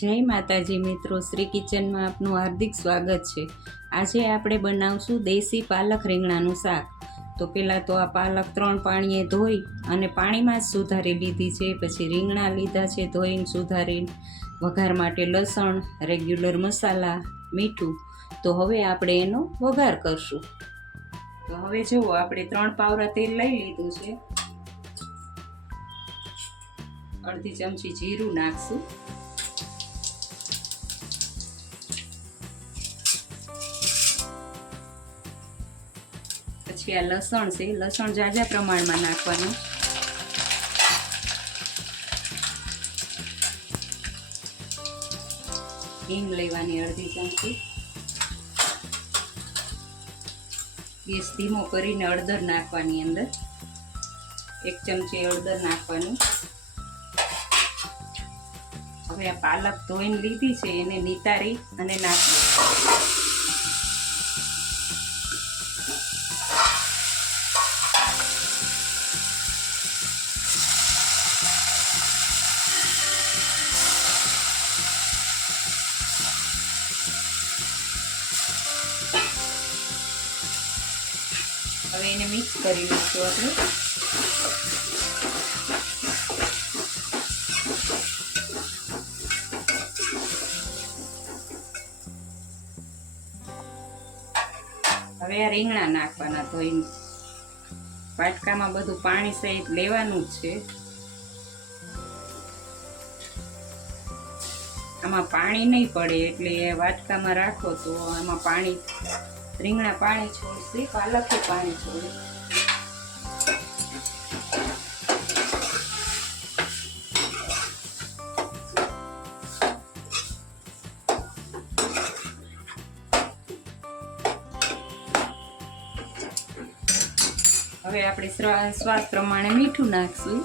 જય માતાજી મિત્રો, શ્રી કિચનમાં આપનું હાર્દિક સ્વાગત છે। આજે આપણે બનાવશું દેશી પાલક રીંગણાનું શાક। તો પહેલાં તો આ પાલક 3 પાણીએ ધોઈ અને પાણીમાં જ સુધારી લીધી છે। પછી રીંગણા લીધા છે ધોઈને સુધારીને, વઘાર માટે લસણ, રેગ્યુલર મસાલા, મીઠું। તો હવે આપણે એનો વઘાર કરશું। તો હવે જુઓ, આપણે 3 પાવરા તેલ લઈ લીધું છે। અડધી ચમચી જીરું નાખશું। પછી આ લસણ છે, લસણ ઝાઝા પ્રમાણમાં નાખવાનું। હિંગ લેવાની અડધી ચમચી। ગેસ ધીમો કરીને હળદર નાખવાની અંદર, 1 ચમચી હળદર નાખવાની। હવે આ પાલક ધોઈને લીધી છે એને નિતારી અને નાખી। હવે એને મિક્સ કરી લઈશું આપણે। હવે આ રીંગણા નાખવાના ધોઈને, વાટકામાં બધું પાણી સહિત લેવાનું જ છે। આમાં પાણી નહીં પડે એટલે વાટકામાં રાખો તો આમાં પાણી, રીંગણા પાણી છોડશે, પાલકે પાણી છોડે। હવે આપણે સ્વાદ પ્રમાણે મીઠું નાખશું।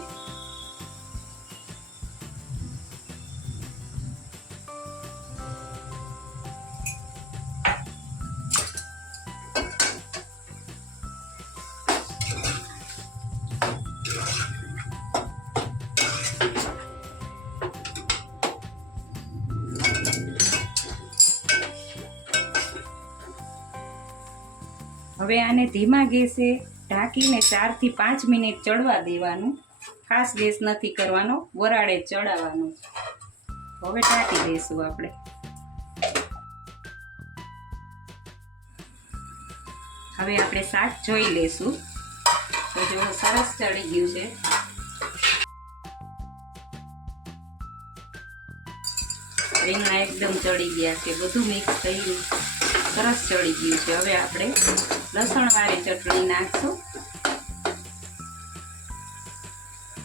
હવે આને ધીમા ગેસે ઢાંકીને 4 થી 5 મિનિટ ચડવા દેવાનું। ખાસ ગેસ નથી કરવાનો, વરાળે ચડાવવાનું। હવે ઢાંકી દઈશું આપણે। હવે આપણે શાક જોઈ લેશું। તો જો સરસ ચડી ગયું છે, રીંગણા એકદમ ચડી ગયા છે, બધું મિક્સ થઈ ગયું, સરસ ચડી ગયું છે। હવે આપણે લસણવાળી ચટણી નાખશું।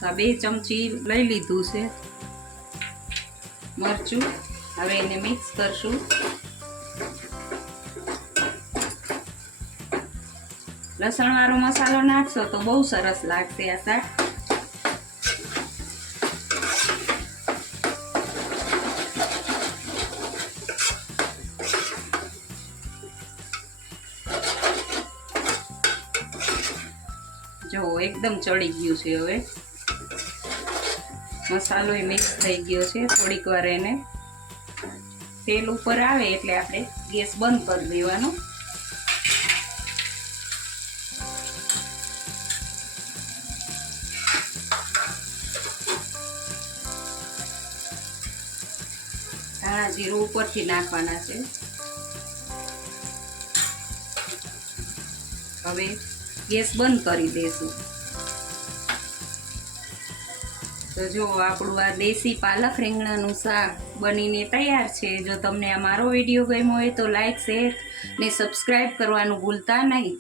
આ 2 ચમચી લઈ લીધું છે મરચું। હવે એને મિક્સ કરશું। લસણવાળો મસાલો નાખશો તો બહુ સરસ લાગશે આ શાક। જો એકદમ ચડી ગયું છે। હવે મસાલો મિક્સ થઈ ગયો છે। થોડીક વાર એને તેલ ઉપર આવે એટલે આપણે ગેસ બંધ કરી દેવાનો। ધાણા જીરું ઉપરથી નાખવાના છે। હવે ગેસ બંધ કરી દેશું। તો જો આપણું આ દેશી પાલક રીંગણાનું શાક બનીને તૈયાર છે। જો તમને આ મારો વિડીયો ગમ્યો હોય તો લાઈક, શેર ને સબસ્ક્રાઈબ કરવાનું ભૂલતા નહીં।